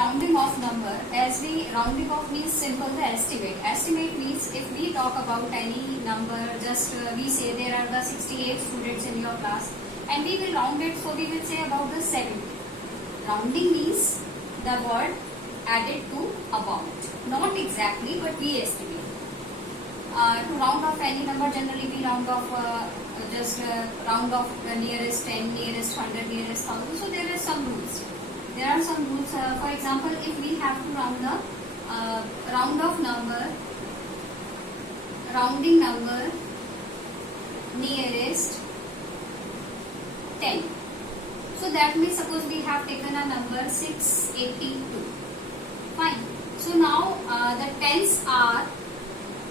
rounding off number, as we rounding off means simple the estimate. Estimate means if we talk about any number, just we say there are the 68 students in your class and we will round it, so we will say about the 70. Rounding means the word added to about, not exactly but we estimate. To round off any number, generally we round off round off the nearest 10, nearest 100, nearest 1000. So there is some rules. There are some rules. For example, if we have to round the round off number, rounding number nearest 10. So that means suppose we have taken a number 682. Fine. So now the tens are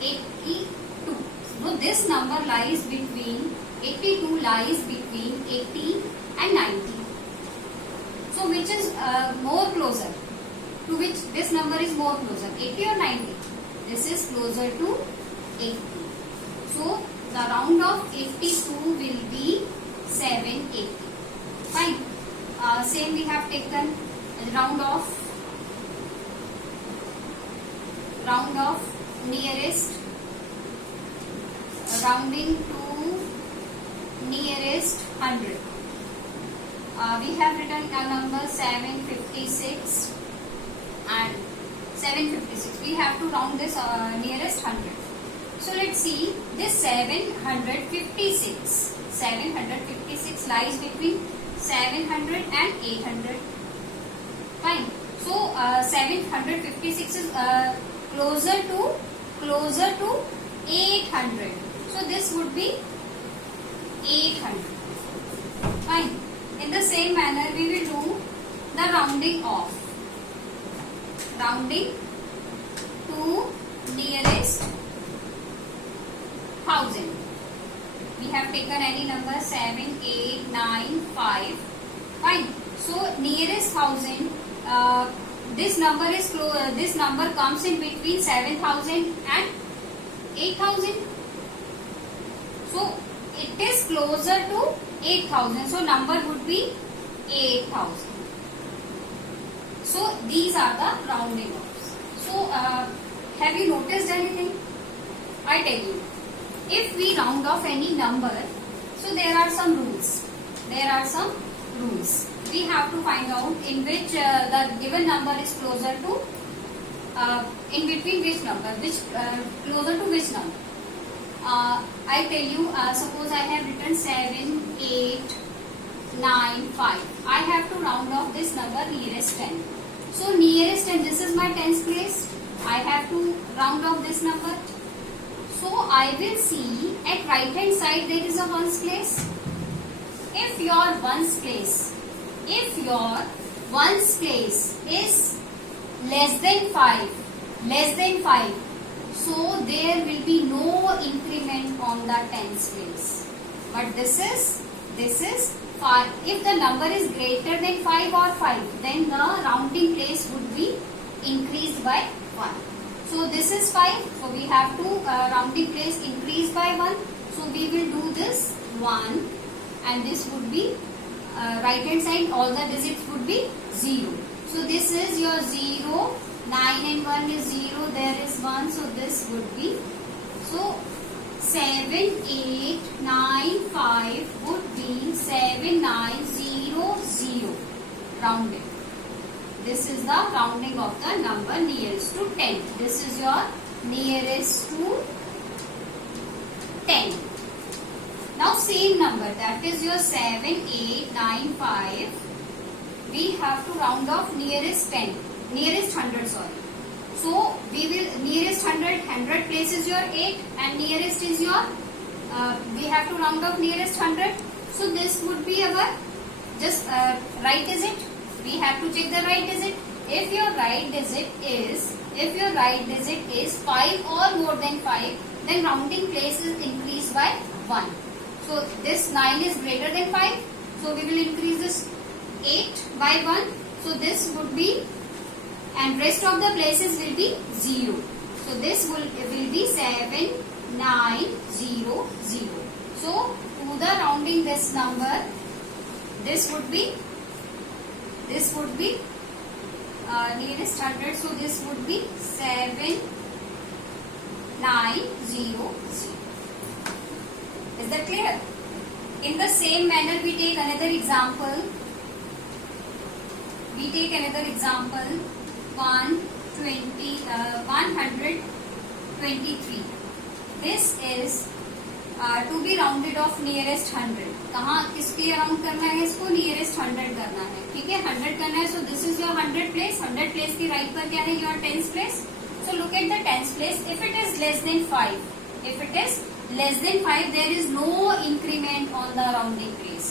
82. So this number lies between 82 lies between 80 and 90. So which is more closer? To which this number is more closer? 80 or 90? This is closer to 80. So the round of 82 will be 780. Fine. Same we have taken round of nearest, rounding to nearest 100. We have written a number 756 and 756. We have to round this nearest 100. So let's see this 756. 756 lies between 700 and 800. Fine. So 756 is closer to 800. So this would be 800. Fine. In the same manner, we will do the rounding off. Rounding to nearest 1000. We have taken any number 7, 8, 9, 5. Fine. So nearest 1000. This number is this number comes in between 7000 and 8000. So it is closer to 8000. So number would be 8000. So these are the rounding offs. So have you noticed anything? I tell you. If we round off any number, so there are some rules. There are some rules. We have to find out in which the given number is closer to, in between which number, closer to which number. I tell you, suppose I have written 7, 8, 9, 5. I have to round off this number nearest 10. So nearest 10, this is my tens place. I have to round off this number. So I will see at right hand side there is a ones place. If your ones place is less than 5, so there will be no increment on the tens place. But this is 5. If the number is greater than 5 or 5, then the rounding place would be increased by 1. So this is 5. So we have to rounding place increase by 1. So we will do this 1, and this would be right hand side, all the digits would be 0. So this is your 0, 9 and 1 is 0, there is 1, so this would be, so 7, 8, 9, 5 would be 7, 9, 0, 0 rounded. This is the rounding of the number nearest to 10. This is your nearest to 10. Now same number, that is your 7, 8, 9, 5. We have to round off nearest 10, nearest 100, sorry. So we will, nearest 100 place is your 8 and nearest is your, we have to round off nearest 100. So this would be our, just right digit. We have to check the right digit. If your right digit is 5 or more than 5, then rounding place is increased by 1. So this 9 is greater than 5. So we will increase this 8 by 1. So this would be, and rest of the places will be 0. So this will be 7, 9, 0, 0. So to the rounding this number, this would be nearest 100, so this would be 7900. Is that clear? In the same manner, we take another example. 123. This is to be rounded off nearest 100. कहाँ किसके round करना है इसको? Nearest 100 करना है. ठीक है, 100 करना है. So this is your 100 place. 100 place की राइट पर क्या है? Your 10th place. So look at the 10th place. If it is less than 5, there is no increment on the rounding place,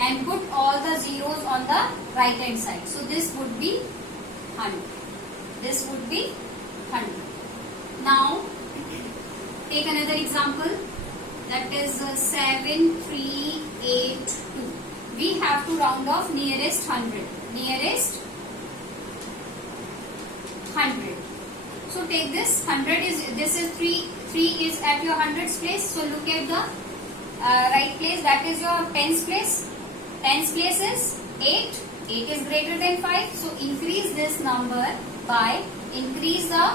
and put all the zeros on the right hand side. So this would be 100. This would be 100. Now take another example, that is 7382. We have to round off nearest 100. So take this 100 is, this is 3 is at your 100th place. So look at the right place, that is your 10th place. 10th place is 8. 8 is greater than 5. So increase this number by increase the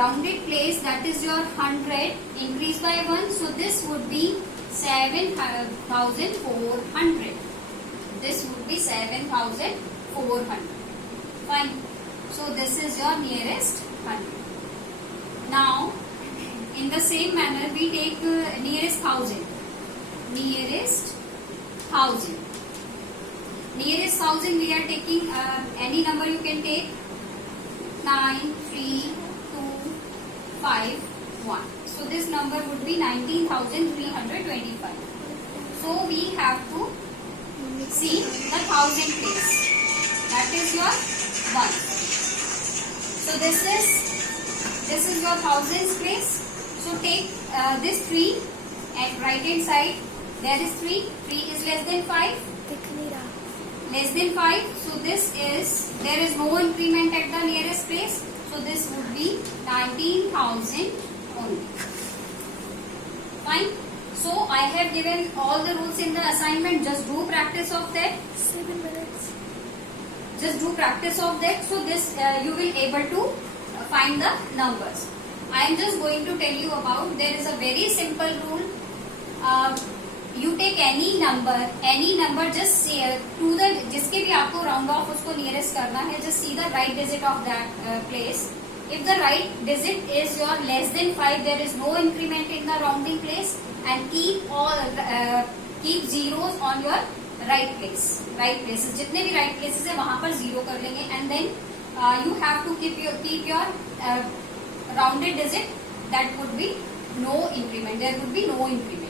rounded place, that is your 100, increase by 1. So this would be 7400. This would be 7400. Fine. So this is your nearest 100. Now in the same manner, we take nearest 1000. Nearest 1000 we are taking any number you can take. 93251. So this number would be 19,325. So we have to see the 1000 place. That is your 1. So this is your 1000th place. So take this 3 at right hand side. There is 3. 3 is less than 5. Less than 5. So this is, there is no increment at the nearest place. So this would be 19,000 only. Fine. So I have given all the rules in the assignment. Just do practice of that. 7 minutes. Just do practice of that. So this you will able to find the numbers. I am just going to tell you about, there is a very simple rule. You take any number just say to the, जिसके भी आपको round off उसको nearest करना है, just see the right digit of that place. If the right digit is your less than 5, there is no increment in the rounding place, and keep zeros on your right place. Right places, जितने भी right places है वहाँ पर zero कर लेंगे, and then you have to keep your rounded digit. That would be no increment. There would be no increment.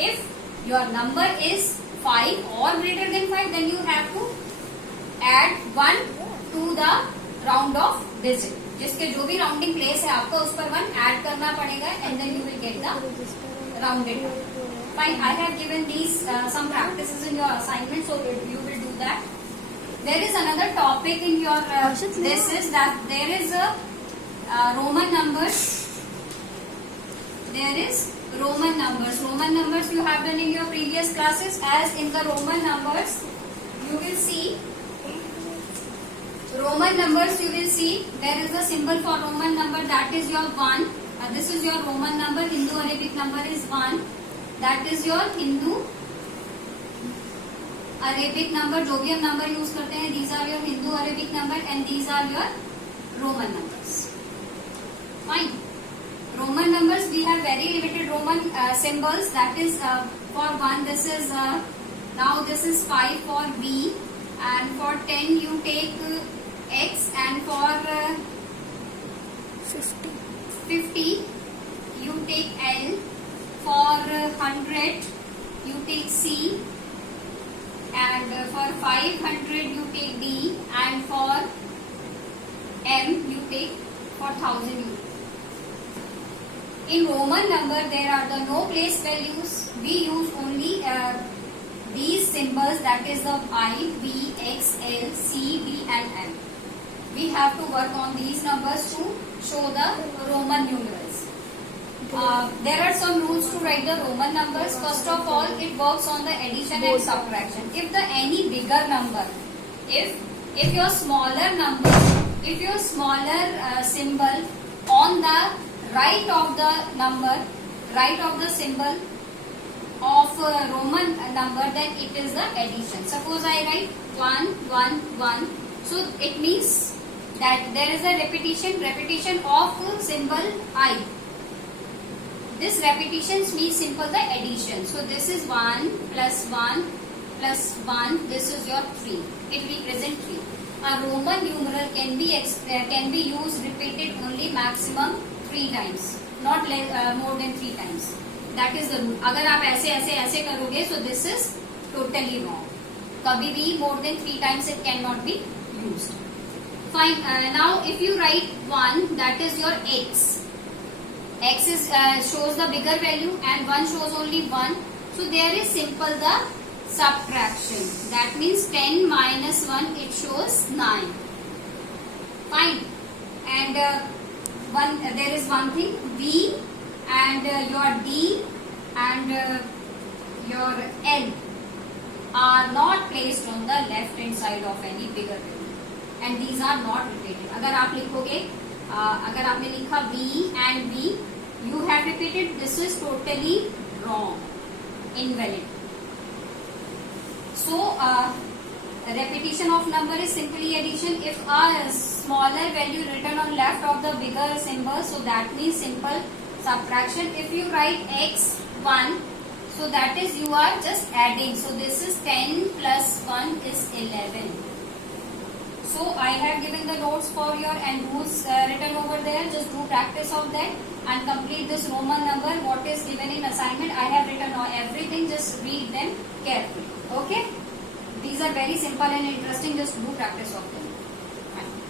If your number is 5 or greater than 5, then you have to add 1 to the round off digit. जिसके जो भी rounding place है आपको उस पर 1 add करना पड़ेगा, and then you will get the rounded number. Fine. I have given these some practices in your assignment, so you will do that. There is another topic in your this is that there is a Roman numbers. There is Roman numbers. Roman numbers you have done in your previous classes. As in the Roman numbers, you will see there is a symbol for Roman number, that is your 1. This is your Roman number. Hindu Arabic number is 1. That is your Hindu Arabic number. जो भी हम number use करते हैं, these are your Hindu Arabic number, and these are your Roman numbers. Fine. Roman numbers, we have very limited Roman symbols. That is for 1, this is now this is 5 for V, and for 10 you take X, and for 50 you take L, for 100 you take C, and for 500 you take D, and for M you take, for 1000 you take. In Roman number, there are the no place values. We use only these symbols, that is the I, V, X, L, C, D, and M. We have to work on these numbers to show the Roman numerals. There are some rules to write the Roman numbers. First of all, it works on the addition and subtraction. If the any bigger number, if if your smaller number, if your smaller symbol on the right of the number, right of the symbol of Roman number, then it is the addition. Suppose I write 1, 1, 1. So it means that there is a repetition of symbol I. This repetition means simple the addition. So this is 1 plus 1 plus 1. This is your 3. It represents 3. A Roman numeral can be used repeated only maximum 3 times, not more than 3 times. That is the rule. अगर आप ऐसे ऐसे ऐसे करोगे, so this is totally wrong. कभी भी more than 3 times it cannot be used. Fine. Now if you write 1, that is your x. X is shows the bigger value and 1 shows only 1. So there is simple the subtraction. That means 10 minus 1, it shows 9. Fine. And there is one thing, V and your D and your L are not placed on the left hand side of any bigger value, and these are not repeated. अगर आप लिखोगे, अगर आपने लिखा V and V, you have repeated, this is totally wrong, invalid. So repetition of number is simply addition. If a smaller value written on left of the bigger symbol, so that means simple subtraction. If you write x1, so that is you are just adding. So this is 10 plus 1 is 11. So I have given the notes for your and rules written over there. Just do practice of that and complete this Roman number. What is given in assignment, I have written everything. Just read them carefully. Okay? These are very simple and interesting. Just do